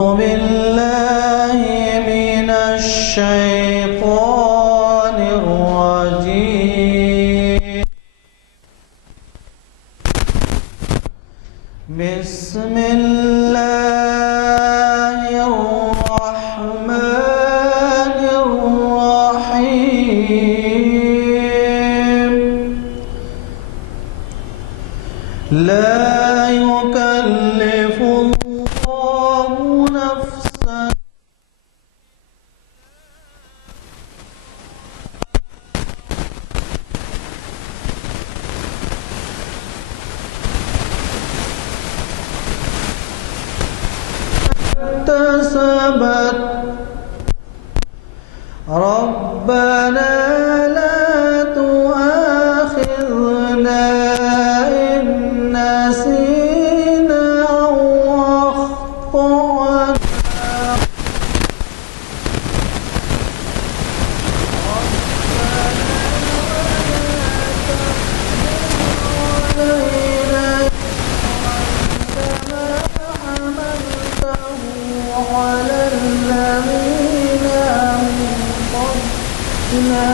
بالله من الشيطان الرجيم. بسم الله الرحمن الرحيم. لا يكلف الله نفسا اكتسبت. ربنا لا تؤاخذنا إن نسينا أو أخطأنا. على الذين من قبلنا.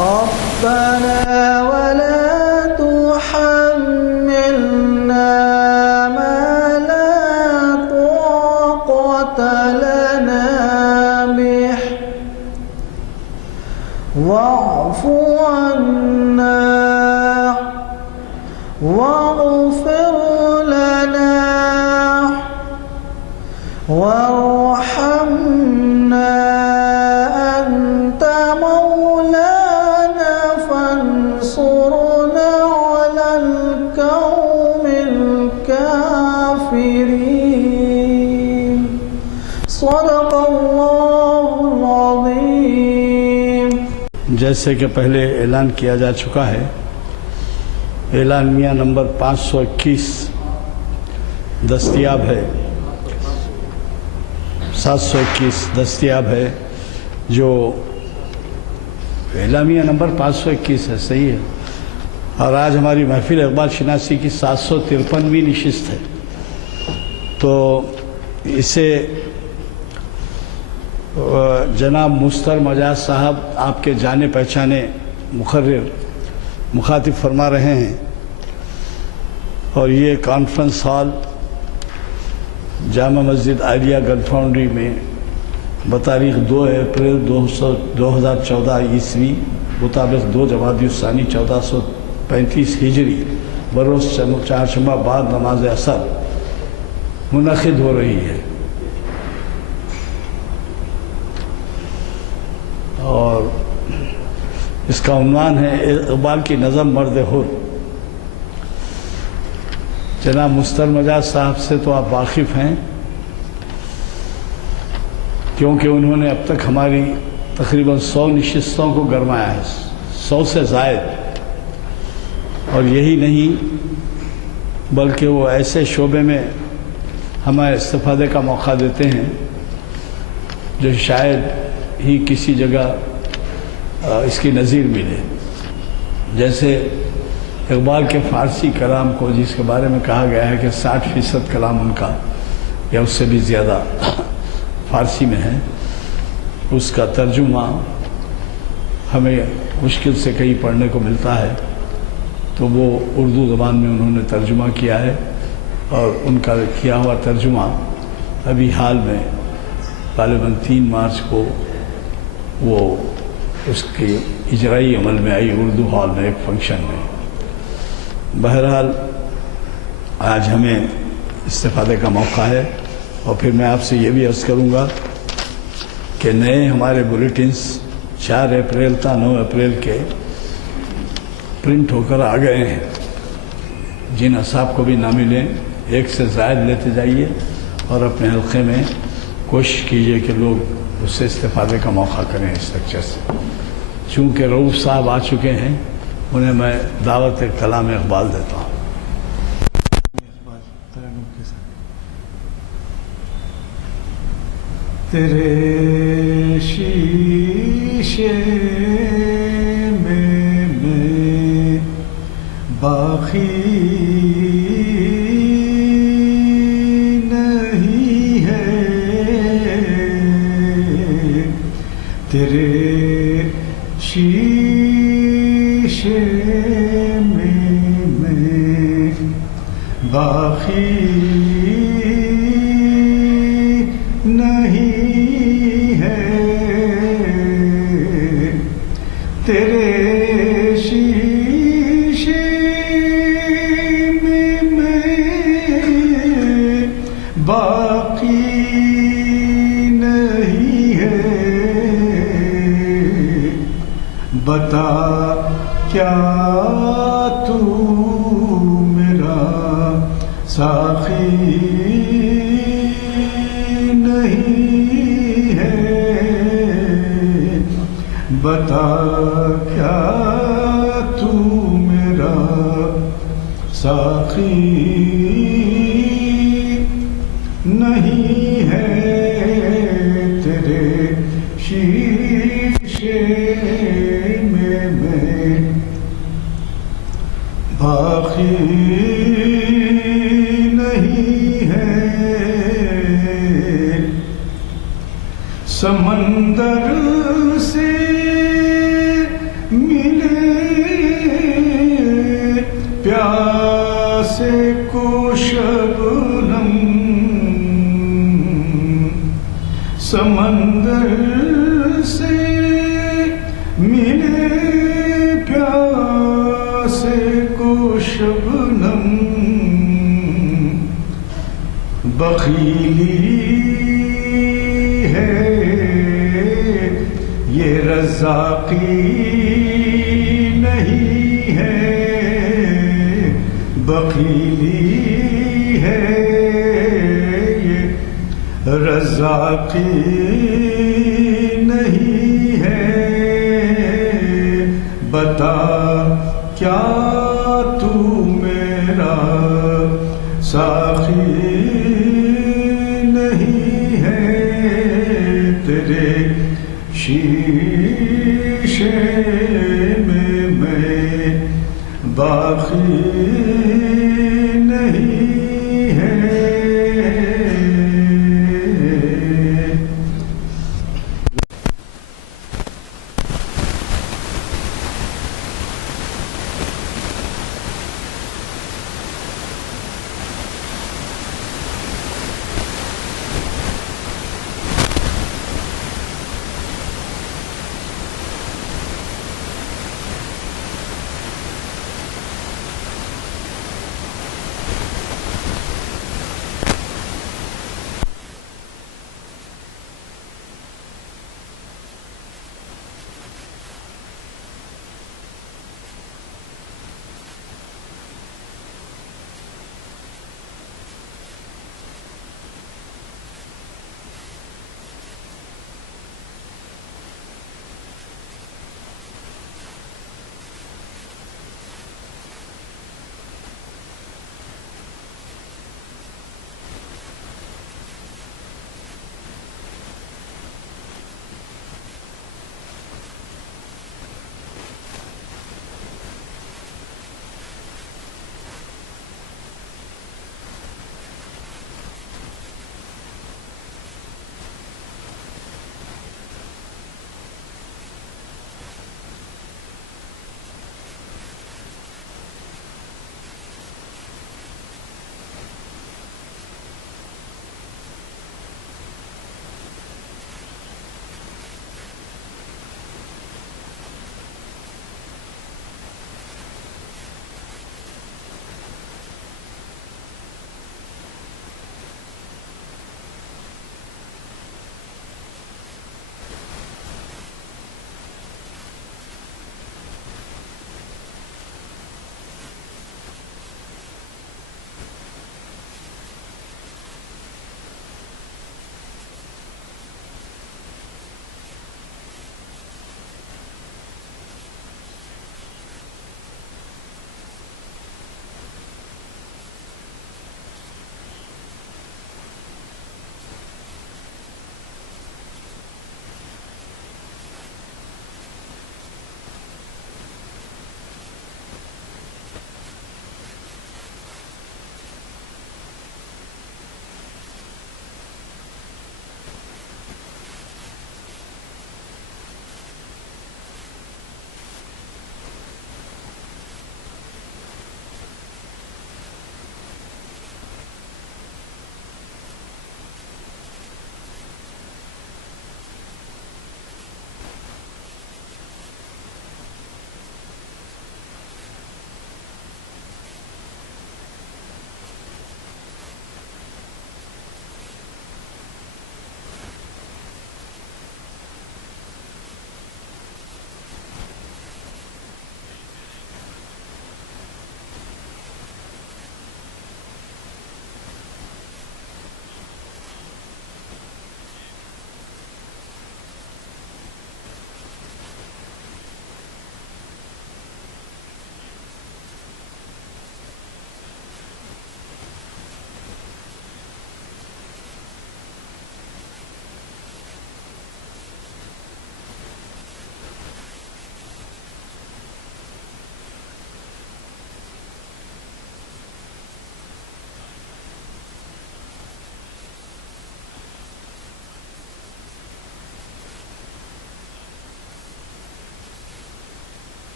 ربنا ولا تحملنا ما لا طاقة لنا به واعف عنا واغفر لنا وارحمنا أنت مولانا فانصرنا على القوم الكافرين. صدق اللہ العظیم. جیسے کہ پہلے اعلان کیا جا چکا ہے، اعلانیہ نمبر 521 دستیاب ہے، 721 دستیاب ہے، جو اعلامیہ نمبر 521 ہے، صحیح ہے. اور آج ہماری محفل اقبال شناسی کی 753ویں نشست ہے، تو اسے جناب مستر مجاز صاحب آپ کے جانے پہچانے مقرر مخاطب فرما رہے ہیں. اور یہ کانفرنس ہال جامع مسجد عالیہ گل فاؤنڈری میں بتاریخ 2 اپریل 2014 عیسوی مطابق 2 جمادی الثانی 1435 ہجری بروز چہارشنبہ بعد نماز عصر منعقد ہو رہی ہے. اور اس کا عنوان ہے اقبال کی نظم مرد حر. جناب مستر مجاز صاحب سے تو آپ واقف ہیں، کیونکہ انہوں نے اب تک ہماری تقریباً 100 نشستوں کو گرمایا ہے، 100 سے زائد. اور یہی نہیں بلکہ وہ ایسے شعبے میں ہمیں استفادے کا موقع دیتے ہیں جو شاید ہی کسی جگہ اس کی نظیر ملے. جیسے اقبال کے فارسی کلام کو، جس کے بارے میں کہا گیا ہے کہ 60% کلام ان کا یا اس سے بھی زیادہ فارسی میں ہے، اس کا ترجمہ ہمیں مشکل سے کہیں پڑھنے کو ملتا ہے، تو وہ اردو زبان میں انہوں نے ترجمہ کیا ہے. اور ان کا کیا ہوا ترجمہ ابھی حال میں غالباً 3 مارچ کو وہ اس کے اجرائی عمل میں آئی اردو ہال میں ایک فنکشن میں. بہرحال آج ہمیں استفادے کا موقع ہے. اور پھر میں آپ سے یہ بھی عرض کروں گا کہ نئے ہمارے بلیٹنز 4 اپریل تا 9 اپریل کے پرنٹ ہو کر آ گئے ہیں. جن اصحاب کو بھی نہ ملیں 1 سے زائد لیتے جائیے اور اپنے حلقے میں کوشش کیجئے کہ لوگ اس سے استفادے کا موقع کریں اس لیکچر سے. چونکہ رؤوف صاحب آ چکے ہیں، انہیں میں دعوت کلام اقبال دیتا ہوں. تیرے شیشے میں باقی باقی نہیں ہے تیرے شیشے میں باقی نہیں ہے بتا کیا تو میرا ساقی نہیں ہے بتا کیا تو میرا ساقی نہیں ہے تیرے شیشے میں باقی نہیں ہے سمندر سے ملے پیاسے کو شبنم سمندر سے ملے پیاسے کو شبنم بخیلی ہے یہ رزاقی نہیں ہے بخیلی ہے یہ رزاقی نہیں ہے بتا کیا تو میرا ساقی نہیں ہے تیرے شیشے میں باقی نہیں ہے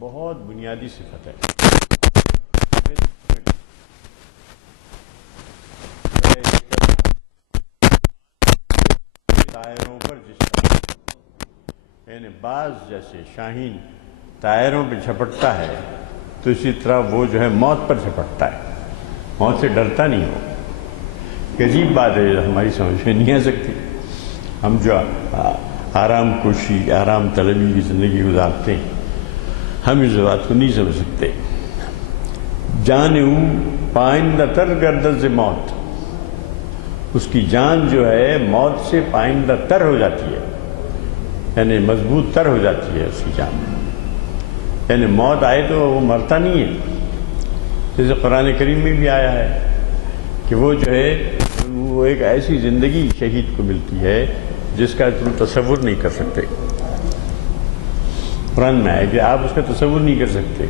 بہت بنیادی صفت ہے. طائروں پر جس طرح یعنی باز جیسے شاہین طائروں پہ جھپٹتا ہے تو اسی طرح وہ جو ہے موت پر جھپٹتا ہے، موت سے ڈرتا نہیں ہو. عجیب بات ہے، ہماری سمجھ میں نہیں آ سکتی. ہم جو آرام کوشی آرام طلبی کی زندگی گزارتے ہیں ہم اس بات کو نہیں سمجھ سکتے. جان پائندہ تر گردش موت، اس کی جان جو ہے موت سے پائندہ تر ہو جاتی ہے، یعنی مضبوط تر ہو جاتی ہے اس کی جان. یعنی موت آئے تو وہ مرتا نہیں ہے. جیسے قرآن کریم میں بھی آیا ہے کہ وہ جو ہے وہ ایک ایسی زندگی شہید کو ملتی ہے جس کا تم تصور نہیں کر سکتے. قرآن میں ہے کہ آپ اس کا تصور نہیں کر سکتے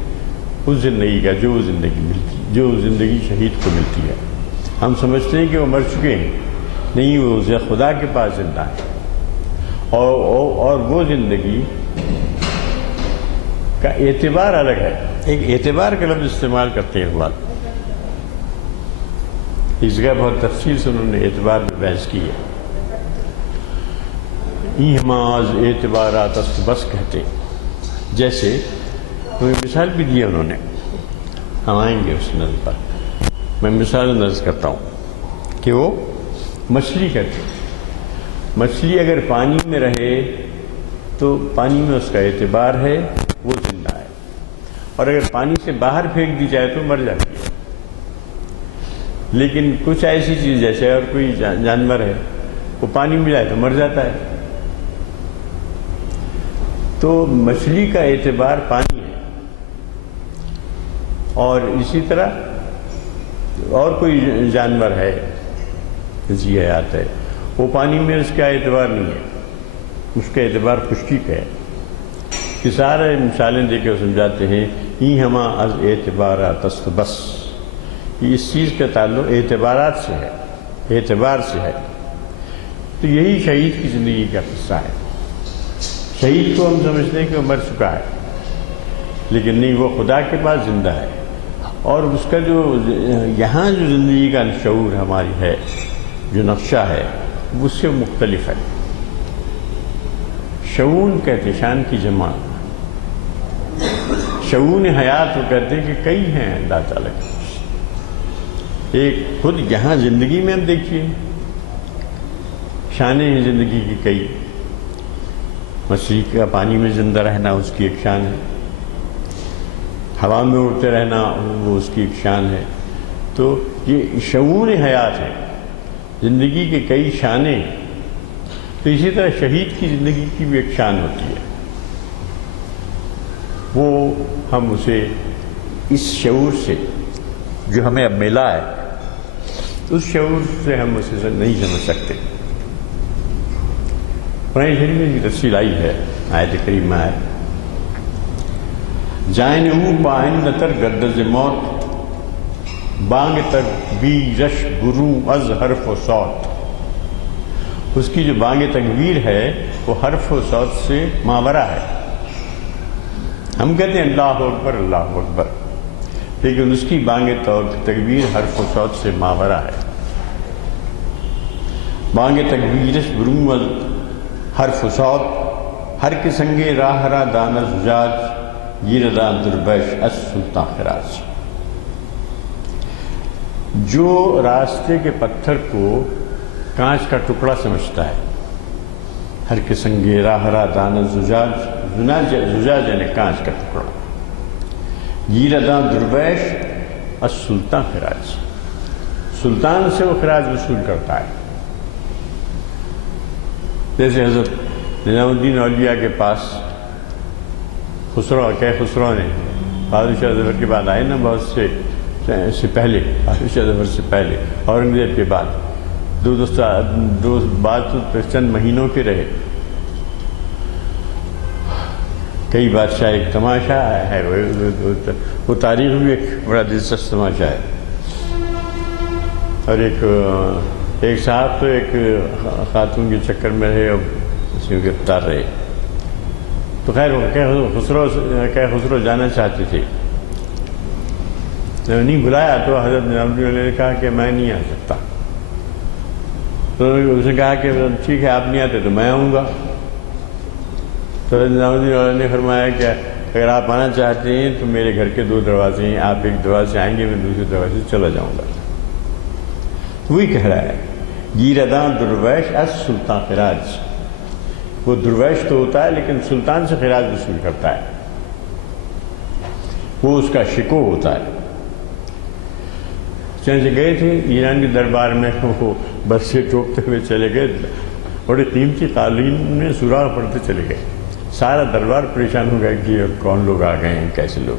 اس زندگی کا جو زندگی شہید کو ملتی ہے. ہم سمجھتے ہیں کہ وہ مر چکے ہیں، نہیں، وہ خدا کے پاس زندہ ہے. اور وہ زندگی کا اعتبار الگ ہے. ایک اعتبار کا لفظ استعمال کرتے ہیں اقبال، اس جگہ بہت تفصیل سے انہوں نے اعتبار میں بحث کی ہے. ایہماز اعتبارات است بس کہتے ہیں. جیسے کوئی مثال بھی دی انہوں نے، ہم آئیں گے اس نظر پر. میں مثال نظر کرتا ہوں کہ وہ مچھلی کہتے ہیں. مچھلی اگر پانی میں رہے تو پانی میں اس کا اعتبار ہے، وہ زندہ ہے. اور اگر پانی سے باہر پھینک دی جائے تو مر جاتی ہے. لیکن کچھ ایسی چیز جیسے اور کوئی جانور ہے وہ پانی میں جائے تو مر جاتا ہے. تو مچھلی کا اعتبار پانی ہے. اور اسی طرح اور کوئی جانور ہے جی حیات ہے، وہ پانی میں اس کا اعتبار نہیں ہے، اس کا اعتبار خشکی کا ہے. کہ سارے مثالیں دے کے سمجھاتے ہیں ای ہما از اعتبارات است بس. اس چیز کا تعلق اعتبارات سے ہے، اعتبار سے ہے. تو یہی شہید کی زندگی کا قصہ ہے. شہید کو ہم سمجھتے ہیں کہ وہ مر چکا ہے، لیکن نہیں، وہ خدا کے پاس زندہ ہے. اور اس کا جو یہاں جو زندگی کا شعور ہماری ہے، جو نقشہ ہے، وہ اس سے مختلف ہے. شعون کہتے شان کی جمع، شعون حیات وہ کہتے ہیں کہ کئی ہیں اللہ تعالیٰ کے. ایک خود یہاں زندگی میں ہم دیکھیے شانیں ہیں زندگی کی کئی. مچھلی کا پانی میں زندہ رہنا اس کی ایک شان ہے، ہوا میں اڑتے رہنا وہ اس کی ایک شان ہے. تو یہ شعور حیات ہے، زندگی کے کئی شانیں. تو اسی طرح شہید کی زندگی کی بھی ایک شان ہوتی ہے. وہ ہم اسے اس شعور سے جو ہمیں اب ملا ہے، اس شعور سے ہم اسے نہیں سمجھ سکتے. قرآن شریف میں بھی تفصیل آئی ہے، آیت کریمہ ہے جائن او پائند تر گردز موت بانگ تک بی رش گرو از حرف و صوت. اس کی جو بانگ تکبیر ہے وہ حرف و صوت سے ماورا ہے. ہم کہتے ہیں اللہ اکبر اللہ اکبر، لیکن اس کی بانگ تکبیر حرف و صوت سے ماورا ہے. بانگ تکبیر گرو از حرف و صوت ہر کے سنگے راہ را دانا زجاج گیردان دربش اس سلطان خراج. جو راستے کے پتھر کو کانچ کا ٹکڑا سمجھتا ہے، ہر کے سنگے راہ را دانا زجاج، زجاج یعنی کانچ کا ٹکڑا، گیردان دربش اس سلطان خراج، سلطان سے وہ خراج وصول کرتا ہے. جیسے حضرت نظام الدین اولیاء کے پاس خسرو نے بہادر شاہ ظفر کے بعد آئے نا، بہت سے پہلے، بہادر شاہ ظفر سے پہلے، اورنگزیب کے بعد دو بعد تو چند مہینوں کے رہے. کئی بادشاہ، ایک تماشا ہے وہ تاریخ بھی ایک بڑا دلچسپ تماشا ہے. اور ایک صاحب تو ایک خاتون کے چکر میں رہے اور اس میں گرفتار رہے. تو خیر وہ خسرو جانا چاہتے تھے، جب نہیں بلایا تو حضرت نظام الدین نے کہا کہ میں نہیں آ سکتا. تو اس نے کہا کہ ٹھیک ہے آپ نہیں آتے تو میں آؤں گا. تو حضرت نظام الدین نے فرمایا کہ اگر آپ آنا چاہتے ہیں تو میرے گھر کے 2 دروازے ہیں، آپ ایک دروازے سے آئیں گے، میں دوسرے دروازے سے چلا جاؤں گا. وہی کہہ رہا ہے گیرداں درویش از سلطان خراج. وہ درویش تو ہوتا ہے لیکن سلطان سے خراج وصول کرتا ہے، وہ اس کا شکو ہوتا ہے. چنانچہ گئے تھے ایران کے دربار میں، وہ بس سے ٹوپتے ہوئے چلے گئے، بڑی قیمتی قالین میں سوراخ پڑتے چلے گئے. سارا دربار پریشان ہو گیا کہ کون لوگ آ گئے ہیں، کیسے لوگ.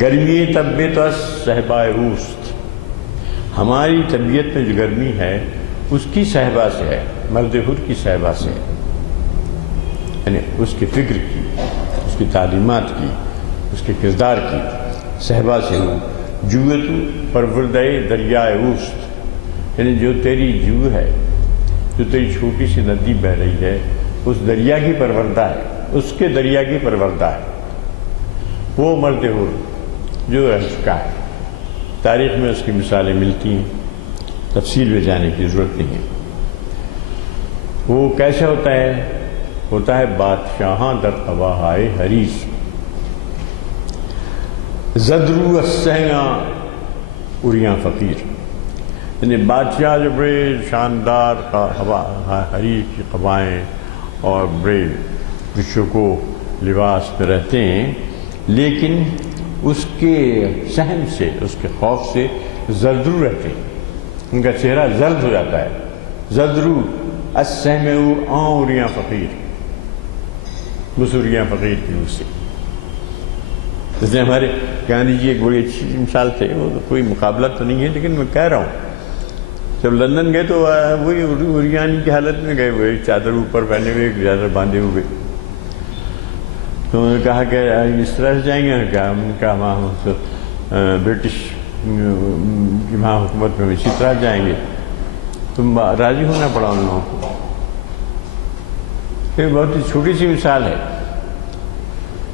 گرمی طبیعت و صحبہ اوست، ہماری طبیعت میں جو گرمی ہے اس کی صحبہ سے ہے، مرد حر کی صحبہ سے ہے، یعنی اس کی فکر کی، اس کی تعلیمات کی، اس کے کردار کی صحبہ سے ہو. جوتو پروردہ دریائے اوست، یعنی جو تیری جو ہے، جو تیری چھوٹی سی ندی بہہ رہی ہے، اس دریا کی پروردہ ہے، اس کے دریا کی پروردہ ہے. وہ مرد حر جو رہ چکا ہے، تاریخ میں اس کی مثالیں ملتی ہیں، تفصیل میں جانے کی ضرورت نہیں ہے. وہ کیسے ہوتا ہے بادشاہاں در قباہائے حریص. زدرو السہیاں اریاں فقیر، یعنی بادشاہ جو بڑے شاندار حریر کی قبائیں اور بڑے وشو لباس میں رہتے ہیں، لیکن اس کے سہم سے، اس کے خوف سے زردرو رہتے ہیں، ان کا چہرہ زرد ہو جاتا ہے. زدرو السہم اریاں فقیر، بسریاں فقیر کی روح سے. جیسے ہمارے گاندھی جی ایک بڑی اچھی مثال تھے، وہ کوئی مقابلہ تو نہیں ہے لیکن میں کہہ رہا ہوں، جب لندن گئے تو وہی اریانی کی حالت میں گئے ہوئے، چادر اوپر پہنے ہوئے، ایک چادر باندھے ہوئے. تو انہوں نے کہا کہ اس طرح سے جائیں گے کیا؟ ہم نے کہا وہاں برٹش کی وہاں حکومت میں اسی طرح جائیں گے. تم راضی ہونا پڑا ان لوگوں کو. یہ بہت ہی چھوٹی سی مثال ہے،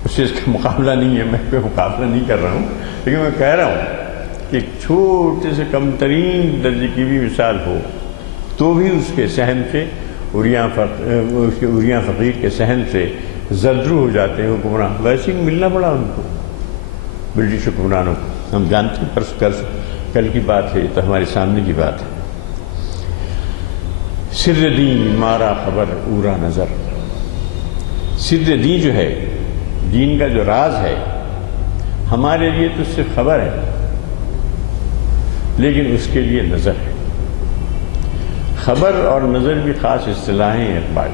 اس سے اس کا مقابلہ نہیں ہے، میں کوئی مقابلہ نہیں کر رہا ہوں، لیکن میں کہہ رہا ہوں کہ ایک چھوٹے سے کم ترین درجے کی بھی مثال ہو تو بھی اس کے صحن سے اریاں فقیر کے صحن سے زدرو ہو جاتے ہیں حکمران. ویسے ہی ملنا پڑا ان کو، برٹش حکمرانوں کو. ہم جانتے ہیں پرس کل کی بات ہے، تو ہمارے سامنے کی بات ہے. سر دین مارا خبر اورا نظر. سر دین جو ہے، دین کا جو راز ہے، ہمارے لیے تو صرف خبر ہے، لیکن اس کے لیے نظر ہے. خبر اور نظر بھی خاص اصطلاحیں ہیں اقبال.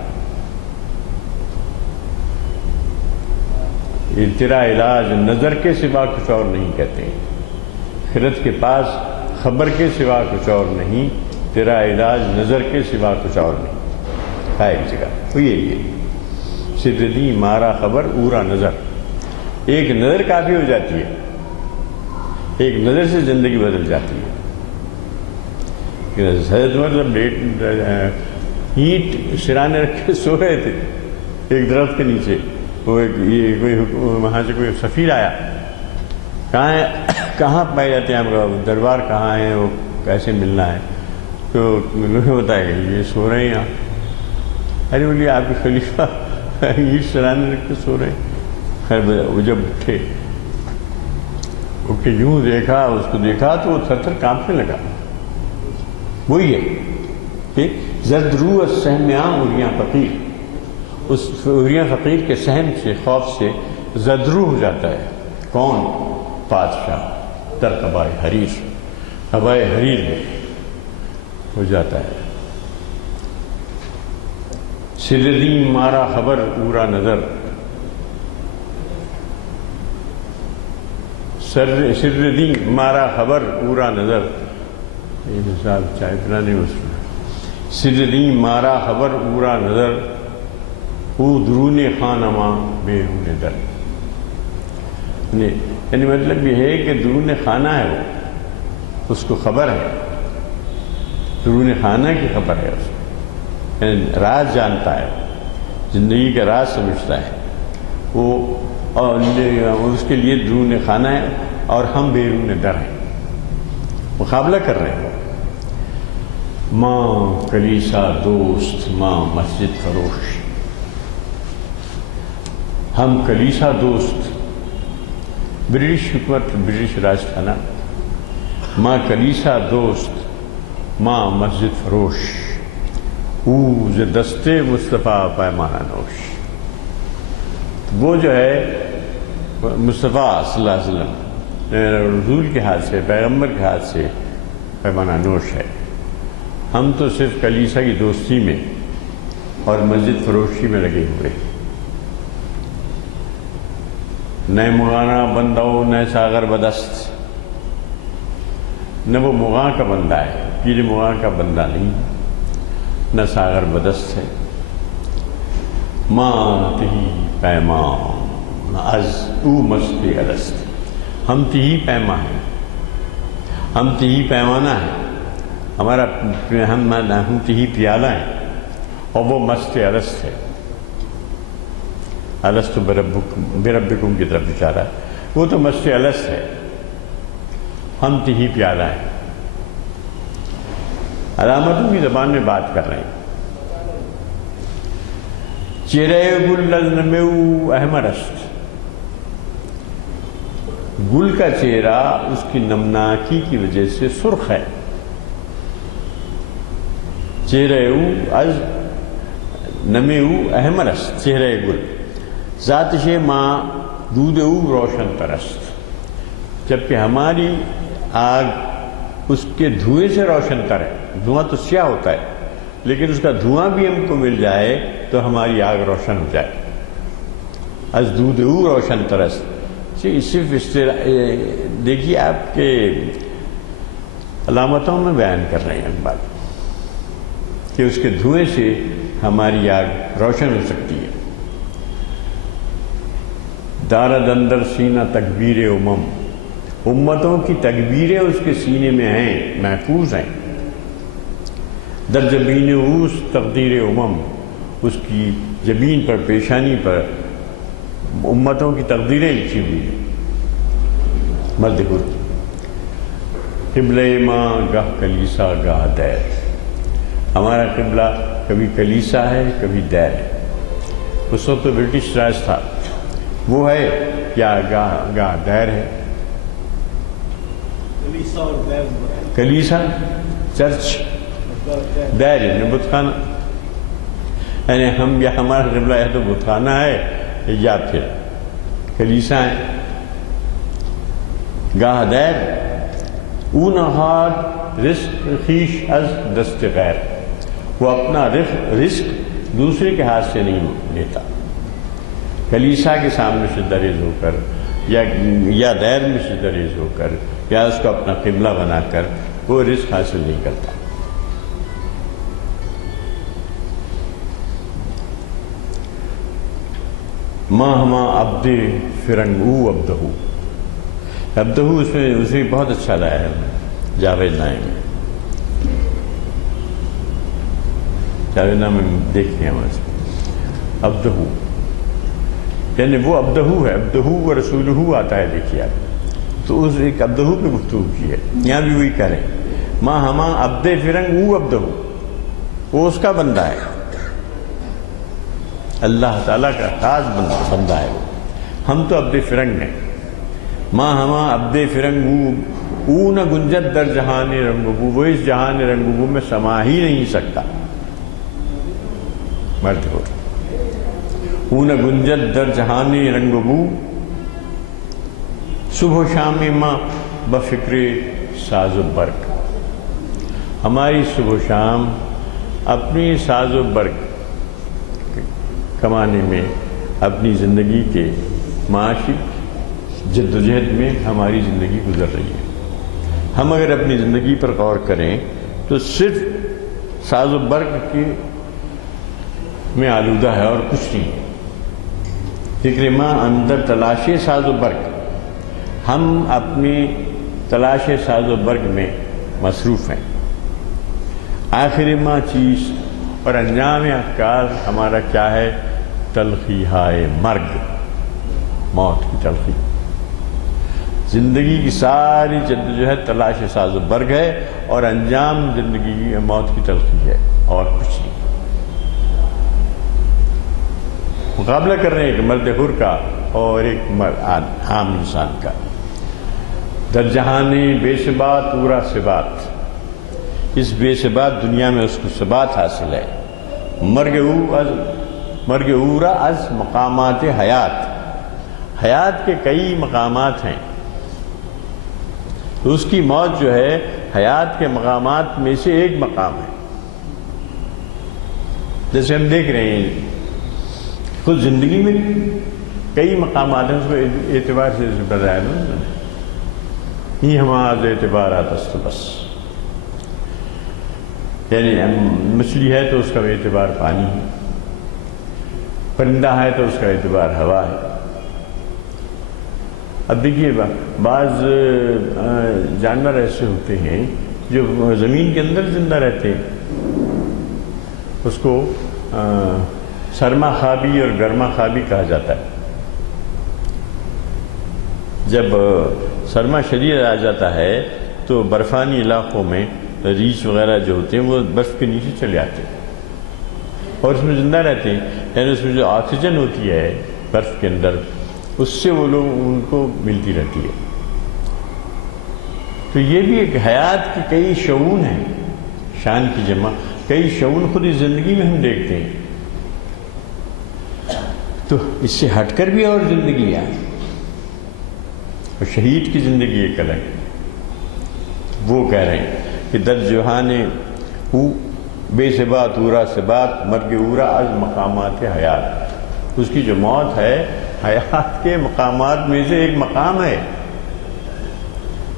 تیرا علاج نظر کے سوا کچھ اور نہیں کہتے ہیں. خرد کے پاس خبر کے سوا کچھ اور نہیں، تیرا علاج نظر کے سوا کچھ اور نہیں. ہے ایک جگہ وہ یہ سدی مارا خبر اورا نظر. ایک نظر کافی ہو جاتی ہے، ایک نظر سے زندگی بدل جاتی ہے. مطلب اینٹ سرانے رکھ کے سو رہے تھے ایک درخت کے نیچے. وہ کوئی وہاں سے کوئی سفیر آیا، کہاں پائے جاتے ہیں آپ کا دربار کہاں ہے، وہ کیسے ملنا ہے؟ تو انہوں نے بتایا کہ یہ سو رہے ہیں یہاں. ارے بولیے آپ کے خلیفہ اینٹ سرانے رکھ کے سو رہے ہیں. خیر وہ جب اٹھے کہ یوں دیکھا، اس کو دیکھا تو وہ تھر تھر کانپنے لگا. وہی ہے کہ زدرو السہم اریاں فقیر، اس اریاں فقیر کے سہم سے، خوف سے زدرو ہو جاتا ہے. کون؟ بادشاہ در قبائے حریر، قبائے حریر میں ہو جاتا ہے. سردین مارا خبر اورا نظر. سردین مارا خبر اورا نظر. یہ مثال چائے پلانے میں سردین مارا خبر اورا نظر. او درون خانما بیرون در. یعنی مطلب یہ ہے کہ درون خانہ ہے، وہ اس کو خبر ہے، درون خانہ کی خبر ہے، اس کو یعنی راز جانتا ہے. زندگی کا راز سمجھتا ہے، وہ اس کے لیے درون خانہ ہے اور ہم بیرون در ہیں، مقابلہ کر رہے ہیں۔ ماں کلیسا دوست، ماں مسجد فروش، ہم کلیسا دوست، برٹش حکومت، برٹش راج تھا نا، ماں کلیسا دوست، ماں مسجد فروش، او ز دستے مصطفیٰ پیمانہ نوش۔ وہ جو ہے مصطفیٰ صلی اللہ علیہ وسلم رسول کے ہاتھ سے، پیغمبر کے ہاتھ سے پیمانہ نوش ہے۔ ہم تو صرف کلیسا کی دوستی میں اور مسجد فروشی میں لگے ہوئے، نئے مغانہ بندو نئے ساغر بدست، نہ وہ مغاں کا بندہ ہے، پیر مغاں کا بندہ نہیں، نہ ساغر بدست ہے۔ ماں تہی پیمان از او مست الست، ہم تہی پیما ہیں، ہم تہی پیمانہ ہیں، ہمارا ہم تہی پیالہ ہیں، اور وہ مست الست ہے۔ الست بربکم کی طرف اشارہ ہے، وہ تو مست الست ہے، ہم تہی پیالہ ہیں۔ علامتوں کی زبان میں بات کر رہے ہیں۔ چہرے گل نمو احمر است، گل کا چہرہ اس کی نمناکی کی وجہ سے سرخ ہے۔ چہرے از نمو احمر است، چہرے گل ذاتش ماں دود او روشن ترست، جبکہ ہماری آگ اس کے دھوئیں سے روشن تر ہے۔ دھواں تو سیاہ ہوتا ہے، لیکن اس کا دھواں بھی ہم کو مل جائے تو ہماری آگ روشن ہو جائے۔ از دود او روشن ترست، صرف دیکھیے آپ کے علامتوں میں بیان کر رہے ہیں بات کہ اس کے دھوئیں سے ہماری آگ روشن ہو سکتی ہے۔ دارد اندر سینہ تکبیر امم، امتوں کی تکبیریں اس کے سینے میں ہیں، محفوظ ہیں۔ در جبین اوس تقدیر امم، اس کی جبین پر، پیشانی پر امتوں کی تقدیریں لکھی ہوئی ہیں۔ مرد گل قبلہ ماں گاہ کلیسا گاہ دیر، ہمارا قبلہ کبھی کلیسا ہے کبھی دیر ہے۔ اس وقت تو برٹش راج تھا، وہ ہے کیا گاہ دیر ہے؟ کلیسا چرچ، دیر یعنی بت خانہ، یعنی ہم یا ہمارا قبلہ ہے تو بت خانہ ہے یا پھر کلیسا ہے۔ گاہ دیر او نہاد رزق خیش از دست غیر، وہ اپنا رزق دوسرے کے ہاتھ سے نہیں لیتا۔ کلیسا کے سامنے سے دریز ہو کر یا دیر میں سے دریز ہو کر یا اس کو اپنا قبلہ بنا کر وہ رزق حاصل نہیں کرتا۔ ماں ہما عبد فرنگ او عبدہو، عبدہو اس میں بہت اچھا لایا ہے جاوید نامے میں، جاوید نامے میں دیکھتے ہیں وہاں عبدہو، یعنی وہ عبدہو ہے، عبدہو و رسولہو آتا ہے، دیکھیے آپ تو اس ایک عبدہو پہ گفتگو کی ہے، یہاں بھی وہی کریں۔ ماں ہما عبد فرنگ او عبدہو، وہ اس کا بندہ ہے، اللہ تعالیٰ کا خاص بندہ ہے وہ، ہم تو عبد فرنگ ہیں۔ ماں ہما عبد فرنگ او نہ گنجت در جہان رنگبو، وہ اس جہان رنگبو میں سما ہی نہیں سکتا، مرد ہو۔ او نہ گنجت در جہان رنگبو، صبح و شام ماں بفکر ساز و برگ، ہماری صبح و شام اپنی ساز و برگ کمانے میں، اپنی زندگی کے معاشی جدوجہد میں ہماری زندگی گزر رہی ہے۔ ہم اگر اپنی زندگی پر غور کریں تو صرف ساز و برگ کے میں آلودہ ہے اور کچھ نہیں۔ فکر ماں اندر تلاش ساز و برگ، ہم اپنی تلاش ساز و برگ میں مصروف ہیں۔ آخر ماں چیز اور انجام افکار ہمارا کیا ہے تلخی ہائے مرگ، موت کی تلخی۔ زندگی کی ساری جدوجہد تلاش ساز و برگ ہے، اور انجام زندگی کی موت کی تلخی ہے، اور کچھ نہیں۔ مقابلہ کر رہے ہیں ایک مرد حر کا اور ایک عام انسان کا۔ در جہان بے ثبات اورا ثبات، اس بے ثبات دنیا میں اس کو ثبات حاصل ہے۔ مرگ اورا از مقامات حیات، حیات کے کئی مقامات ہیں، تو اس کی موت جو ہے حیات کے مقامات میں سے ایک مقام ہے۔ جیسے ہم دیکھ رہے ہیں خود زندگی میں کئی مقامات ہیں، اس کو اعتبار سے بتایا نا، ہی ہمارا اعتبار آتا ہے بس، یعنی مچھلی ہے تو اس کا اعتبار پانی ہے، پرندہ ہے تو اس کا اعتبار ہوا ہے۔ اب دیکھیے بعض جانور ایسے ہوتے ہیں جو زمین کے اندر زندہ رہتے ہیں، اس کو سرما خوابی اور گرما خوابی کہا جاتا ہے۔ جب سرما شدید آ جاتا ہے تو برفانی علاقوں میں ریچھ وغیرہ جو ہوتے ہیں وہ برف کے نیچے چلے آتے ہیں اور اس میں زندہ رہتے ہیں، یعنی اس میں جو آکسیجن ہوتی ہے برف کے اندر، اس سے وہ لوگ ان کو ملتی رہتی ہے۔ تو یہ بھی ایک حیات کی کئی شعون ہیں، شان کی جمع کئی شعون خود اس زندگی میں ہم دیکھتے ہیں۔ تو اس سے ہٹ کر بھی اور زندگی ہے، اور شہید کی زندگی ایک الگ ہے۔ وہ کہہ رہے ہیں کہ در جہان او بے ثبات اورا ثبات، مرگ اورا از مقامات حیات، اس کی جو موت ہے حیات کے مقامات میں سے ایک مقام ہے،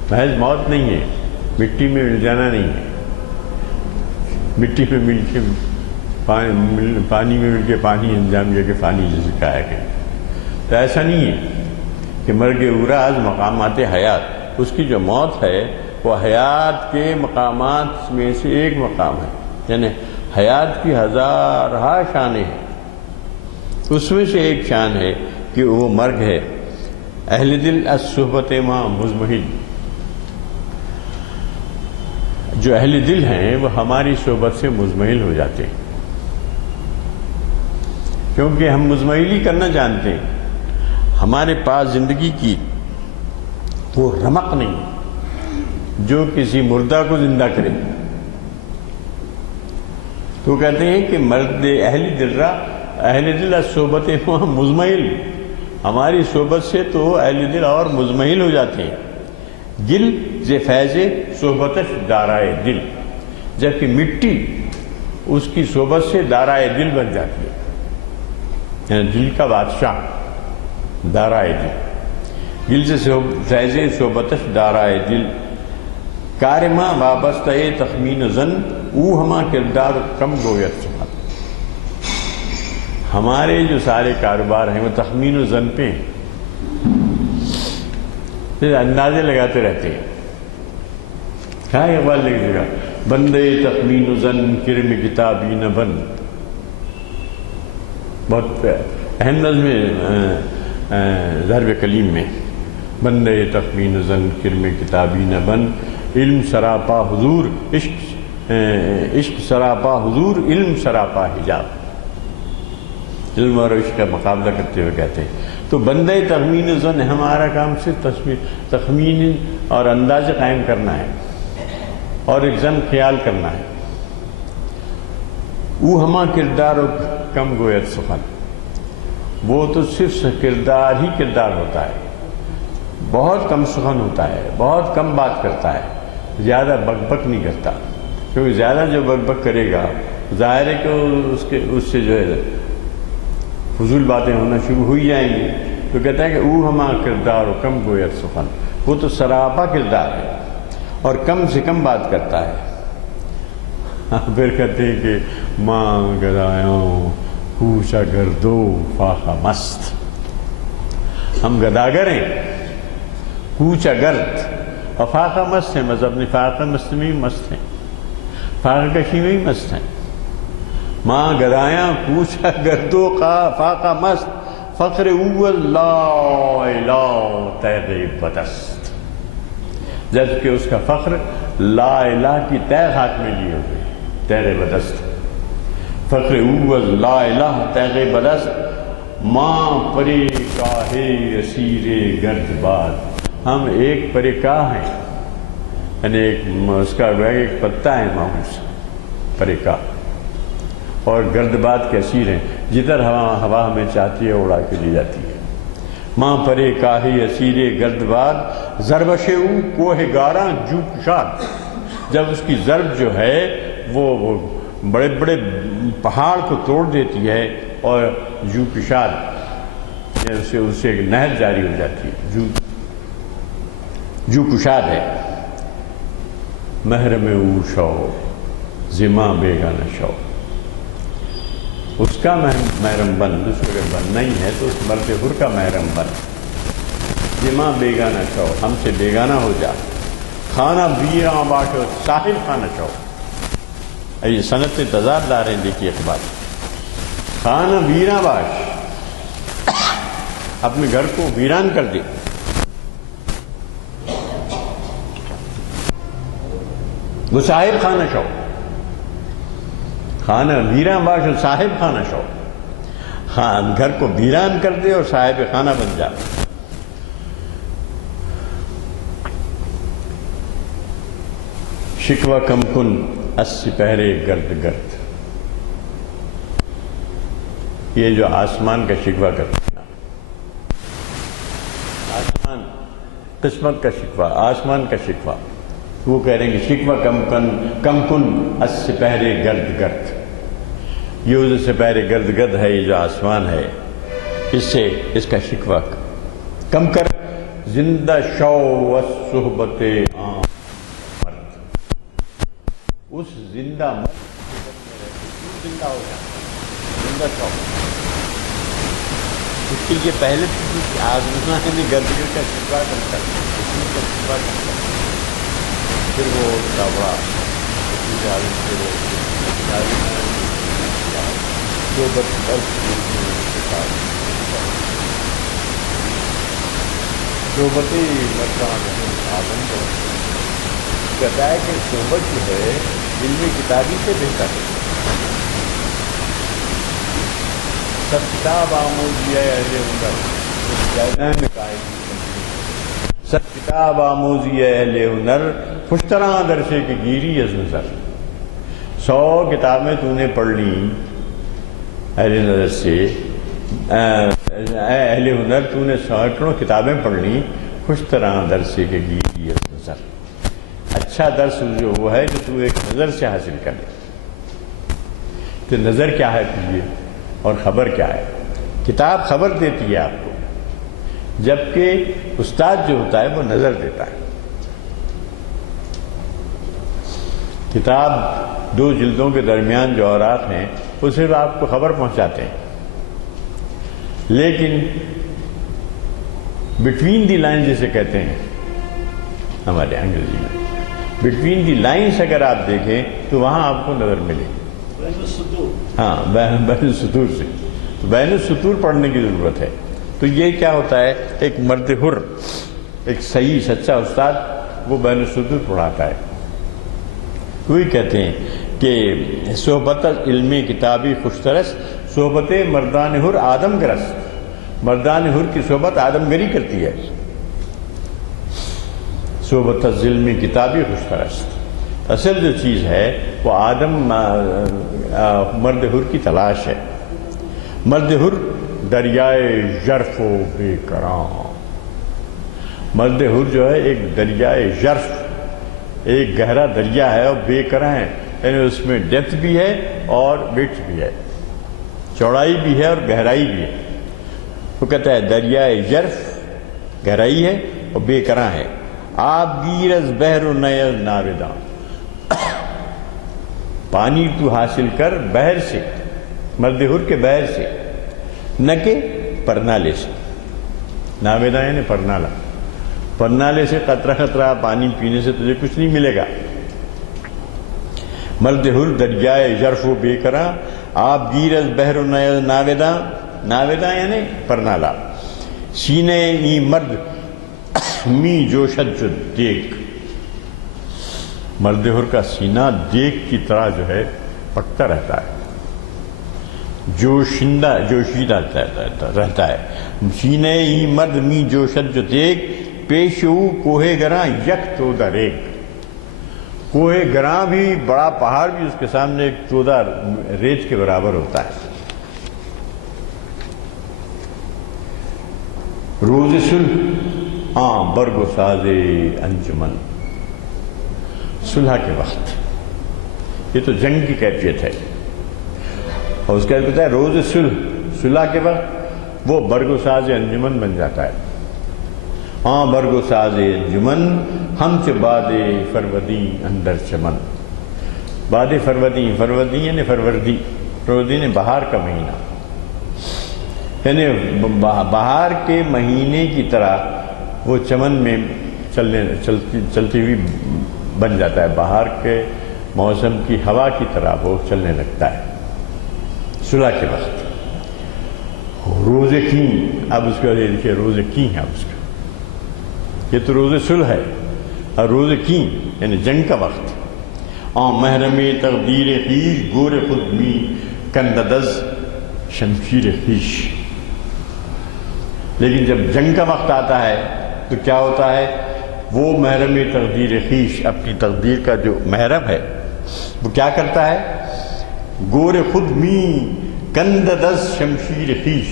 محض موت نہیں ہے، مٹی میں مل جانا نہیں ہے، مٹی میں مل کے پانی میں مل کے پانی انجام یہ کہ پانی جسے کہا گیا، تو ایسا نہیں ہے کہ مرگ اورا از مقامات حیات، اس کی جو موت ہے وہ حیات کے مقامات میں سے ایک مقام ہے، یعنی حیات کی ہزارہا شانیں ہیں، اس میں سے ایک شان ہے کہ وہ مرگ ہے۔ اہل دل از صحبت ماں مزمحل، جو اہل دل ہیں وہ ہماری صحبت سے مزمحل ہو جاتے ہیں، کیونکہ ہم مزمحلی کرنا جانتے ہیں، ہمارے پاس زندگی کی وہ رمق نہیں جو کسی مردہ کو زندہ کرے۔ تو کہتے ہیں کہ مرد اہل دل از صحبت مزمحل، ہماری صحبت سے تو اہل دل اور مزمحل ہو جاتے ہیں۔ گل ز فیض صحبتش دارائے دل، جبکہ مٹی اس کی صحبت سے دارائے دل بن جاتی ہے، یعنی دل کا بادشاہ دارائے دل۔ گل ز فیض صحبتش دارائے دل، کارما وابستہ تخمین زن او ہما کردار کم گویت سمت، ہمارے جو سارے کاروبار ہیں وہ تخمین و زن پہ اندازے لگاتے رہتے ہیں۔ کہا اقبال لکھ گا بندے تخمین و زن کرم کتابی نہ بن، بہت اہم نظم ضرب کلیم میں، بندے تخمین و زن کرم کتابی نہ بن، علم سراپا حضور عشق سراپا حضور علم سراپا حجاب، علم اور عشق کا مقابلہ کرتے ہوئے کہتے ہیں۔ تو بندے تخمین زن، ہمارا کام صرف تخمین اور انداز قائم کرنا ہے اور ایک زن خیال کرنا ہے۔ او ہما کردار و کم گویت سخن، وہ تو صرف کردار ہی کردار ہوتا ہے، بہت کم سخن ہوتا ہے، بہت کم بات کرتا ہے، زیادہ بک بک نہیں کرتا، کیونکہ زیادہ جو بک بک کرے گا ظاہر ہے کہ اس سے جو ہے فضول باتیں ہونا شروع ہو جائیں گی۔ تو کہتا ہے کہ او ہما کردار و کم گویت سخن، وہ تو سراپا کردار ہے اور کم سے کم بات کرتا ہے۔ پھر کہتے ہیں کہ ماں گدایوں کوچا گردو فاقہ مست، ہم گداگر ہیں، کوچا گرد اور فاقہ مست ہیں، مذہب نے فاقہ مست میں بھی مست ہیں، فاقہ کشی میں بھی مست ہیں۔ ماں گدایاں کوچا گردو فاقہ مست، فخر اول لا الہ تیغ بدست، جبکہ اس کا فخر لا الہ کی تیغ ہاتھ میں لیے ہوئے، تیغ بدست، فخر اول لا الہ تیغ بدست، ماں پرے کاہے اسیر گرد باد، ہم ایک پرے کاہ ہیں، یعنی اس کا ایک پتہ ہے ماؤس پرے کاہ، اور گرد باد کے اسیر ہیں، جدھر ہوا ہمیں چاہتی ہے اڑا کے لی جاتی ہے۔ ماں پرے کاہی اسیر گرد باد، ضربش او کوہ گاراں جو کشاد، جب اس کی ضرب جو ہے وہ بڑے بڑے پہاڑ کو توڑ دیتی ہے، اور جو کشاد اسے ایک نہر جاری ہو جاتی ہے، جو کشاد ہے۔ محرم او شو زماں بیگانہ شو، اس کا محرم بن، دوسرے کا بن نہیں ہے تو اس مرد حر کا محرم بن، زماں بیگانہ شو، ہم سے بیگانہ ہو جا، خانہ بیراں باشو ساحل خانہ شو، یہ صنعت تضاد لا رہے ہیں، دیکھیے اقبال، خانہ ویراں باش، اپنے گھر کو ویران کر دے، وہ صاحب خانہ شو، خانہ ویراں باش اور صاحب خانہ شو، گھر کو ویران کر دے اور صاحب خانہ بن جا۔ شکوہ کم کن از سپہرے گرد گرد، یہ جو آسمان کا شکوہ کرتے ہیں، آسمان قسمت کا شکوہ، آسمان کا شکوہ، وہ کہہ رہے ہیں کہ شکوہ کم کن از سپہرے گرد گرد، یہ جو سپہرے گرد گرد ہے، یہ جو آسمان ہے، اس سے اس کا شکوہ کم کر، زندہ شو و صحبت عام مرد، اس زندہ مرد زندہ ہو جاتا، زندہ شو، اس کے لیے پہلے آزمائش میں گرد گرد کا شکوہ کرتا ہے، پھر وہ بڑا صحبت مردان آدم کو کہتا ہے کہ صحبت جو ہے علم کتابی سے بہتر ہے، سب کتاب آموزی ہے اہل ہنر میں قائم، سب کتاب آموزی ہے اہل ہنر، خوشتراں درسے کی گیری از نظر، 100 کتابیں تو نے پڑھ لی اہل نظر سے، اہل ہنر تو نے 100 کتابیں پڑھ لی، خوشتراں درسے کی گیری از نظر، اچھا درس جو وہ ہے جو تو ایک نظر سے حاصل کر لے۔ تو نظر کیا ہے تجھے اور خبر کیا ہے؟ کتاب خبر دیتی ہے آپ کو، جبکہ استاد جو ہوتا ہے وہ نظر دیتا ہے۔ کتاب 2 جلدوں کے درمیان جو اوراق ہیں وہ صرف آپ کو خبر پہنچاتے ہیں، لیکن بٹوین دی لائن جسے کہتے ہیں ہمارے انگریزی میں، بٹوین دی لائنز اگر آپ دیکھیں تو وہاں آپ کو نظر ملے گی، ہاں بین السطور سے، تو بین السطور پڑھنے کی ضرورت ہے۔ تو یہ کیا ہوتا ہے، ایک مرد حر، ایک صحیح سچا استاد وہ بین السطور پڑھاتا ہے۔ وہی کہتے ہیں کہ صحبت علم کتابی خوشترس، صحبت مردان حر آدم گرس، مردان حر کی صحبت آدم گری کرتی ہے، صحبت علم کتابی خوشترس، اصل جو چیز ہے وہ آدم مرد حر کی تلاش ہے۔ مرد حر دریائے ژرف و بے کراں، مرد حر جو ہے ایک دریائے ژرف، ایک گہرا دریا ہے اور بے کراں ہے، یعنی اس میں ڈیپتھ بھی ہے اور ویڈتھ بھی ہے، چوڑائی بھی ہے اور گہرائی بھی ہے۔ وہ کہتا ہے دریائے ژرف گہرائی ہے اور بے کراں ہے، آپ گیر از بحر و نئے از ناوداں، پانی تو حاصل کر بحر سے، مرد حر کے بحر سے، نہ کہ پرنالے سے، ناوداں یعنی پرنالہ، پرنالے سے قطرہ قطرہ پانی پینے سے تجھے کچھ نہیں ملے گا۔ مرد حر دریائے ژرف و بے کراں، آب گیر از بحر و ناویداں، ناویداں یعنی پرنالا، سینے ای مرد می جوشد جو دیکھ، مرد حر کا سینہ دیگ کی طرح جو ہے پکتا رہتا ہے، جوشیدہ رہتا ہے، سینے ای مرد می جوشد جو دیکھ، پیش او کوہ گراں یک چودہ ریگ، کوہ گراں بھی بڑا پہاڑ بھی اس کے سامنے ایک 14 ریت کے برابر ہوتا ہے۔ روز صلح برگ و ساز انجمن، صلح کے وقت، یہ تو جنگ کی کیفیت ہے، اور اس کا کہتا ہے روز صلح کے وقت وہ برگ و ساز انجمن بن جاتا ہے۔ برگ و ساز انجمن ہم چ باد فرودی اندر چمن، باد فروردی یعنی فروردی نے بہار کا مہینہ، یعنی بہار کے مہینے کی طرح وہ چمن میں چلتی ہوئی بن جاتا ہے، بہار کے موسم کی ہوا کی طرح وہ چلنے لگتا ہے صلح کے وقت۔ روز کی، اب اس کا دیکھیے روز کی ہے، اس کا یہ تو روز صلح ہے، اور روز کی یعنی جنگ کا وقت۔ محرم تقدیر خویش گور خود می کنددز شمشیر خویش، لیکن جب جنگ کا وقت آتا ہے تو کیا ہوتا ہے، وہ محرم تقدیر خویش، اپنی تقدیر کا جو محرم ہے وہ کیا کرتا ہے، گور خود می کنددز شمشیر خویش،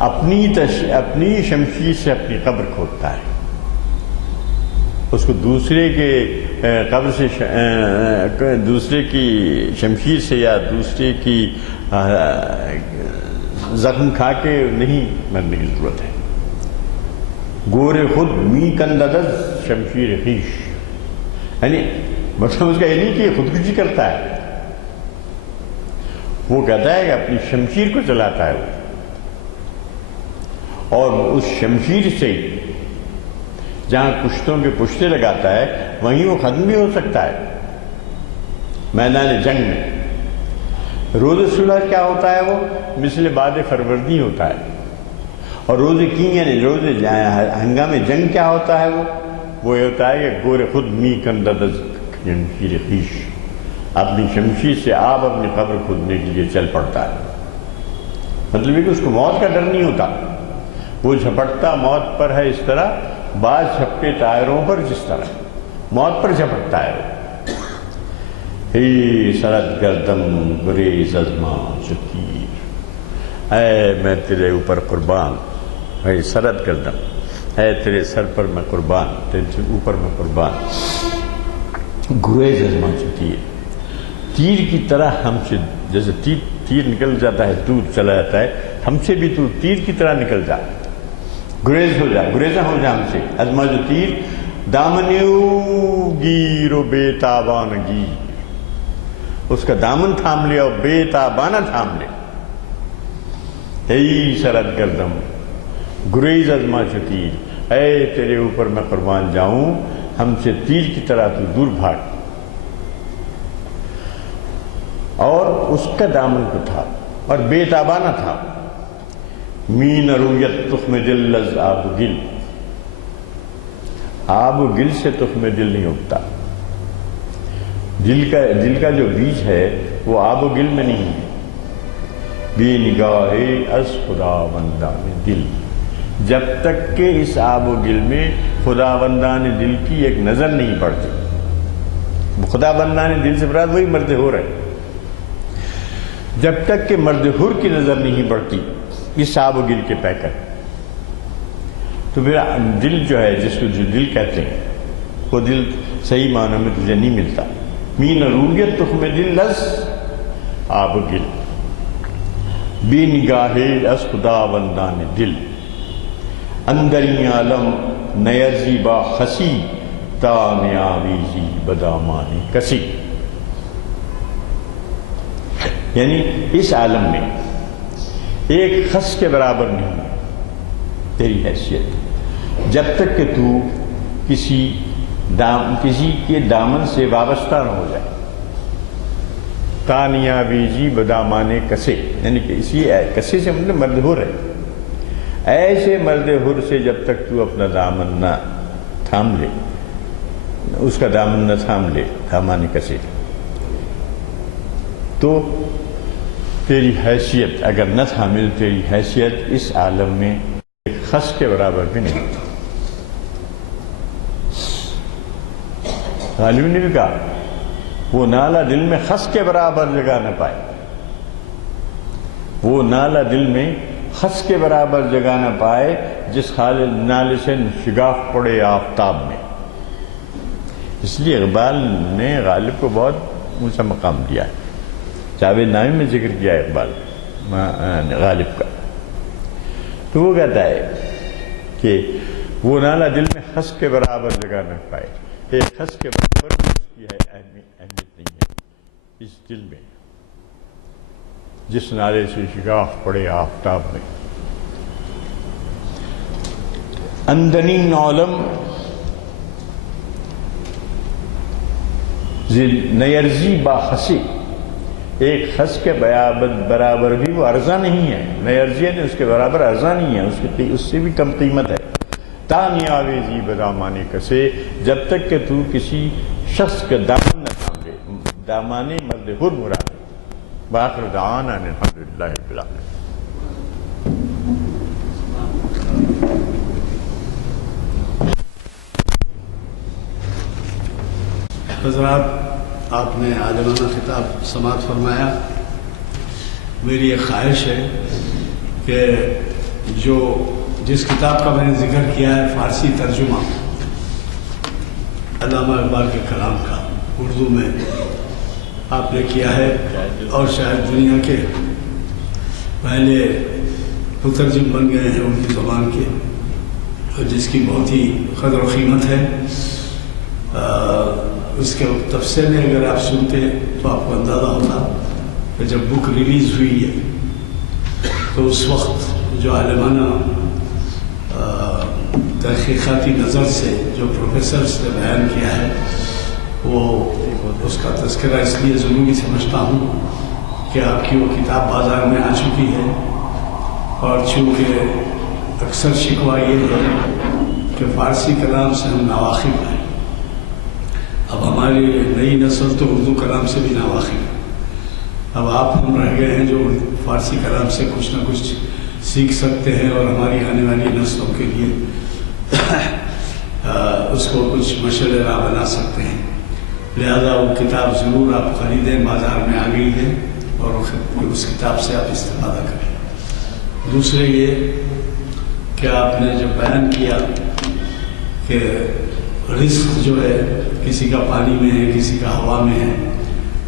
اپنی شمشیر سے اپنی قبر کھودتا ہے، اس کو دوسرے کے قبر سے، دوسرے کی شمشیر سے یا دوسرے کی زخم کھا کے نہیں مرنے کی ضرورت ہے۔ گور خود می کنددز شمشیر خویش، یعنی مطلب اس کا یہ نہیں کہ خودکشی کرتا ہے، وہ کہتا ہے کہ اپنی شمشیر کو چلاتا ہے وہ، اور اس شمشیر سے جہاں پشتوں کے پشتے لگاتا ہے وہیں وہ ختم بھی ہو سکتا ہے میدان جنگ میں۔ روز صلح کیا ہوتا ہے، وہ مثل باد فروردی ہوتا ہے، اور روز کی یعنی روز ہنگام جنگ کیا ہوتا ہے، وہ یہ ہوتا ہے کہ گور خود می کنددز شمشیر خویش، اپنی شمشیر سے آپ اپنی قبر کھودنے کے لیے چل پڑتا ہے۔ مطلب یہ کہ اس کو موت کا ڈر نہیں ہوتا، وہ جھپٹتا موت پر ہے، اس طرح بعض جھپٹے ٹائروں پر جس طرح موت پر جھپٹتا ہے۔ ہی سرد گردم گریز ازما شکیر، اے میں تیرے اوپر قربان، اے سرد گردم، اے تیرے سر پر میں قربان، تیرے اوپر میں قربان، گریز ازما شکیر، تیر کی طرح ہم سے، جیسے تیر نکل جاتا ہے دور چلا جاتا ہے، ہم سے بھی تو تیر کی طرح نکل جا، گریز ہو جا، گریزہ ہو جا ہم سے، ازما جو تیر، دامنیو گیر و بے تابان گیر، اس کا دامن تھام لے اور بے تابانہ تھام لے۔ ای سرد گردم گریز ازما جو تیر، اے تیرے اوپر میں قربان جاؤں، ہم سے تیر کی طرح تو دور بھاگ، اور اس کا دامن کو تھا اور بے تابانہ تھا۔ مین رویت تخم دل لز آب گل، آب و گل سے تخم دل نہیں اگتا، دل کا جو بیج ہے وہ آب و گل میں نہیں ہے۔ بے نگاہ از خدا بندان دل، جب تک کہ اس آب و گل میں خدا بندان دل کی ایک نظر نہیں پڑتی، خدا بندان دل سے مراد وہی مرد حر ہے، جب تک کہ مرد حر کی نظر نہیں پڑتی اس آب و گل کے پیکر، تو پھر دل جو ہے، جس کو جو دل کہتے ہیں، وہ دل صحیح معنی میں تجھے نہیں ملتا۔ مین رویت تخم دل لز آب و گل، بے نگاہ از خدا بندان دل، اندری عالم نیزی با خسی، تا نیاویزی بدامان کسی، یعنی اس عالم میں ایک خس کے برابر نہیں ہے تیری حیثیت، جب تک کہ تو کسی کے دامن سے وابستہ نہ ہو جائے۔ تانیا بیجی بدامان کسے، یعنی کہ اسی کسے سے مطلب مرد حر ہے، ایسے مرد حر سے جب تک تو اپنا دامن نہ تھام لے، اس کا دامن نہ تھام لے، دامان کسے، تو تیری حیثیت اگر نہ تھامل، تیری حیثیت اس عالم میں ایک خس کے برابر بھی نہیں۔ غالب نے بھی کہا وہ نالہ دل میں خس کے برابر جگہ نہ پائے، وہ نالہ دل میں خس کے برابر جگہ نہ پائے جس نالے سے شگاف پڑے آفتاب میں۔ اس لیے اقبال نے غالب کو بہت اونچا مقام دیا ہے، جاوید نامی میں ذکر کیا ہے اقبال غالب کا، تو وہ کہتا ہے کہ وہ نالہ دل میں خس کے برابر جگہ نہ پائے، ایک خس کے برابر بھی اس کی اہمیت نہیں ہے اس دل میں جس نالے سے شگاف پڑے آفتاب میں۔ اندنین عالم نیرزی با خسی، ایک خس کے برابر بھی وہ ارزاں نہیں ہے، نیرزی ہے اس کے برابر ارزاں نہیں ہے، اس سے بھی کم قیمت ہے۔ تانیا ویزی بدامان کسے، جب تک کہ تو کسی شخص کا دامن نہ تھام لے، دامان مرد حر مراد ہے۔ وآخر دعوانا ان الحمدللہ رب العالمین۔ حضرات، آپ نے عالمانہ خطاب سماعت فرمایا۔ میری ایک خواہش ہے کہ جس کتاب کا میں نے ذکر کیا ہے، فارسی ترجمہ علامہ اقبال کے کلام کا اردو میں آپ نے کیا ہے، اور شاید دنیا کے پہلے مترجم بن گئے ہیں ان کی زبان کے، اور جس کی بہت ہی قدر و قیمت ہے۔ اس کے تفسیر میں اگر آپ سنتے تو آپ کو اندازہ ہوتا کہ جب بک ریلیز ہوئی ہے تو اس وقت جو عالمانہ تحقیقاتی نظر سے جو پروفیسرز نے بیان کیا ہے، وہ اس کا تذکرہ اس لیے ضروری سمجھتا ہوں کہ آپ کی وہ کتاب بازار میں آ چکی ہے، اور چونکہ اکثر شکوہ یہ ہے کہ فارسی کلام سے ہم ناواقف ہیں، اب ہماری نئی نسل تو اردو کلام سے بھی ناواقف ہے، اب آپ ہم رہ گئے ہیں جو فارسی کلام سے کچھ نہ کچھ سیکھ سکتے ہیں، اور ہماری آنے والی نسلوں کے لیے اس کو کچھ مشعل راہ بنا سکتے ہیں۔ لہذا وہ کتاب ضرور آپ خریدیں، بازار میں آ گئی ہے، اور اس کتاب سے آپ استفادہ کریں۔ دوسرے یہ کہ آپ نے جب بیان کیا کہ رزق جو ہے کسی کا پانی میں ہے، کسی کا ہوا میں ہے،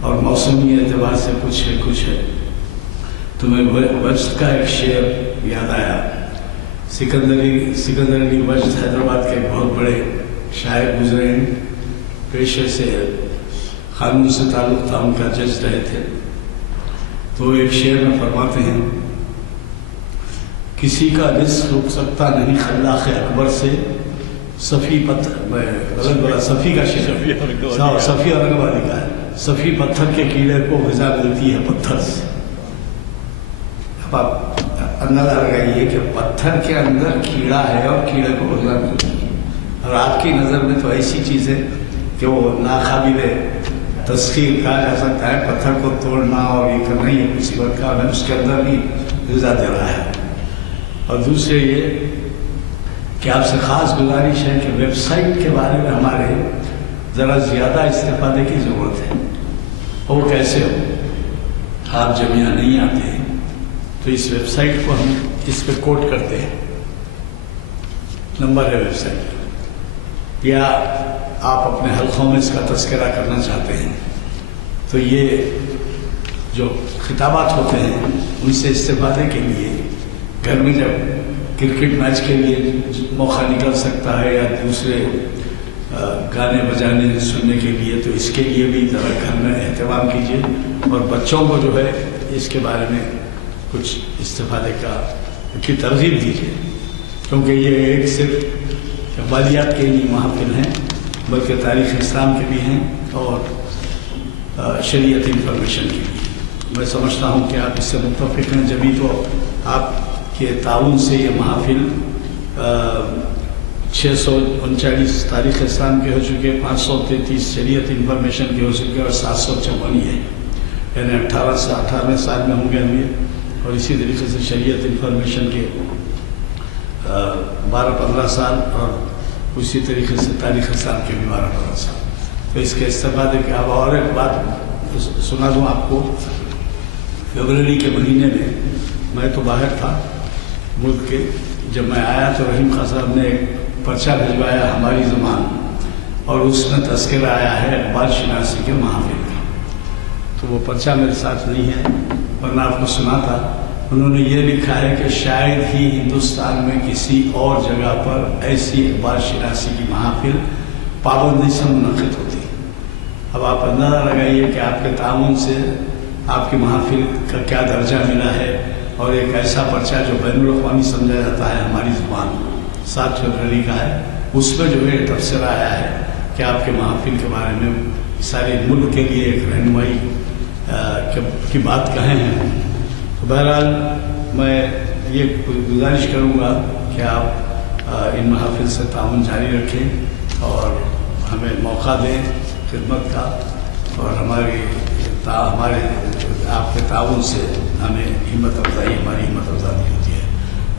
اور موسمی اعتبار سے کچھ ہے، تو میں وجد کا ایک شعر یاد آیا۔ سکندر علی وجد حیدرآباد کے ایک بہت بڑے شاعر گزرے ہیں، پیشے سے قانون سے تعلق تھا ان کا، جج رہے تھے، تو ایک شعر میں فرماتے ہیں، کسی کا رزق رک سکتا نہیں خلاق اکبر سے، صفی پتھر صفی کا شعر، صفی اورنگ والی کا ہے، صفی پتھر کے کیڑے کو غذا ملتی ہے پتھر سے۔ اب آپ اندازہ لگائیے کہ پتھر کے اندر کیڑا ہے اور کیڑے کو غذا ملتی ہے، اور آپ کی نظر میں تو ایسی چیز ہے کہ وہ ناقابل تسخیر کہا جا سکتا ہے، پتھر کو توڑنا اور یہ کرنا یہ مصیبت کا، ہمیں اس کے اندر بھی غذا دے رہا ہے۔ اور دوسرے یہ کہ آپ سے خاص گزارش ہے کہ ویب سائٹ کے بارے میں ہمارے ذرا زیادہ استفادے کی ضرورت ہے۔ اور وہ کیسے ہو؟ آپ جب یہاں نہیں آتے ہیں تو اس ویب سائٹ کو ہم اس پہ کوٹ کرتے ہیں، نمبر ہے ویب سائٹ، یا آپ اپنے حلقوں میں اس کا تذکرہ کرنا چاہتے ہیں تو یہ جو خطابات ہوتے ہیں ان سے استفادے کے لیے گھر میں جب کرکٹ میچ کے لیے موقع نکل سکتا ہے یا دوسرے گانے بجانے سننے کے لیے، تو اس کے لیے بھی ذرا گھر میں اہتمام کیجیے، اور بچوں کو جو ہے اس کے بارے میں کچھ استفادے کی ترغیب دیجیے، کیونکہ یہ ایک صرف اقبالیات کے لیے محفل ہیں بلکہ تاریخ اسلام کے بھی ہیں، اور شریعت انفارمیشن کے لیے. میں سمجھتا ہوں کہ آپ اس سے متفق ہیں، جبھی تو آپ کے تعاون سے یہ محافل 639 تاریخ اسلام کے ہو چکے، 533 شریعت انفارمیشن کے ہو چکے اور 754 ہی ہے، یعنی 18 سال میں ہوں گے ہم یہ. اور اسی طریقے سے شریعت انفارمیشن کے 12-15 سال اور اسی طریقے سے تاریخ اسلام کے بھی 12-15 سال. تو اس کے استفادے کے اب اور ایک بات سنا دوں آپ کو. فیبرری کے مہینے میں تو باہر تھا ملک کے، جب میں آیا تو رحیم خان صاحب نے ایک پرچہ بھجوایا ہماری زبان، اور اس میں تذکرہ آیا ہے اقبال شناسی کے محافل کا. تو وہ پرچہ میرے ساتھ نہیں ہے ورنہ آپ کو سنا تھا. انہوں نے یہ لکھا ہے کہ شاید ہی ہندوستان میں کسی اور جگہ پر ایسی اقبال شناسی کی محافل پابندی سے منعقد ہوتی. اب آپ اندازہ لگائیے کہ آپ کے تعاون سے آپ کی محافل کا کیا درجہ ملا ہے، اور ایک ایسا پرچہ جو بین الاقوامی سمجھا جاتا ہے ہماری زبان 7 فروری کا ہے، اس میں جو ہے تبصرہ آیا ہے کہ آپ کے محافل کے بارے میں سارے ملک کے لیے ایک رہنمائی کی بات کہے ہیں. تو بہرحال میں یہ گزارش کروں گا کہ آپ ان محافل سے تعاون جاری رکھیں اور ہمیں موقع دیں خدمت کا، اور ہمارے آپ کے تعاون سے ہمیں ہماری ہمت افزائی ہوتی ہے.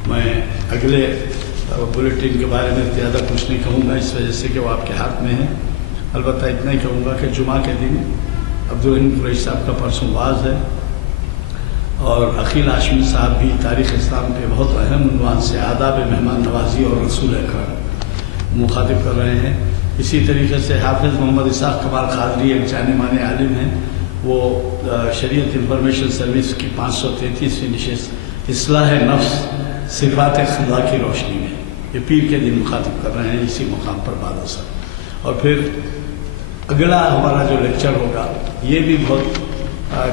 میں اگلے بلیٹن کے بارے میں زیادہ کچھ نہیں کہوں گا اس وجہ سے کہ وہ آپ کے ہاتھ میں ہے. البتہ اتنا ہی کہوں گا کہ جمعہ کے دن عبدالرحیم قریشی صاحب کا پرسوں واز ہے، اور عقیل ہاشمی صاحب بھی تاریخ اسلام پہ بہت اہم عنوان سے آداب مہمان نوازی اور رسول اکرم مخاطب کر رہے ہیں. اسی طریقے سے حافظ محمد اسحاق کمال قادری ایک جانے مانے عالم ہیں، وہ شریعت انفارمیشن سروس کی 533ویں نشست اصلاح نفس صفات خدا کی روشنی میں یہ پیر کے دن مخاطب کر رہے ہیں اسی مقام پر بعد اثر. اور پھر اگلا ہمارا جو لیکچر ہوگا یہ بھی بہت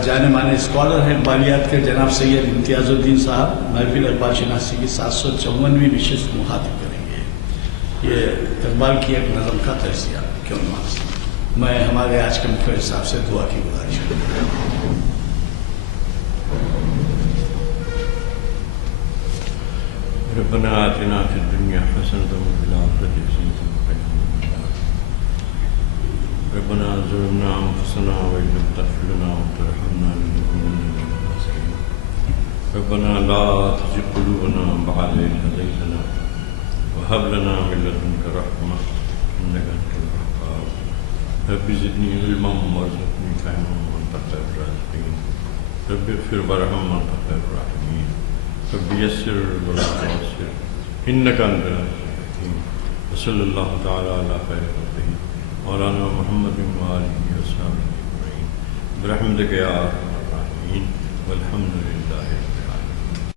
جانے مانے اسکالر ہیں اقبالیات کے، جناب سید امتیاز الدین صاحب محفل اقبال شناسی کی 754ویں نشست مخاطب کریں گے. یہ اقبال کی ایک نظم کا تجزیہ کیوں نماز. میں ہمارے آج کے مکھیہ صاحب سے دعا کی گزارش کروں گا. ربنا آتنا فی الدنیا حسنۃ وفی الآخرۃ حسنۃ وقنا عذاب النار. ربنا ظلمنا انفسنا وإن لم تغفر لنا وترحمنا لنكونن من الخاسرين. ربنا لا تزغ قلوبنا بعد إذ هديتنا وهب لنا من لدنك رحمة إنك أنت الوهاب. رب زدني علما وارزقني فهما وأنت خير الرازقين. رب اغفر وارحم وأنت خير الراحمين. رب يسر ولا تعسر إنك أنت العزيز الحكيم. وصلى الله تعالى على خير خلقه مولانا محمد وآله وصحبه أجمعين برحمتك يا أرحم الراحمين والحمد لله.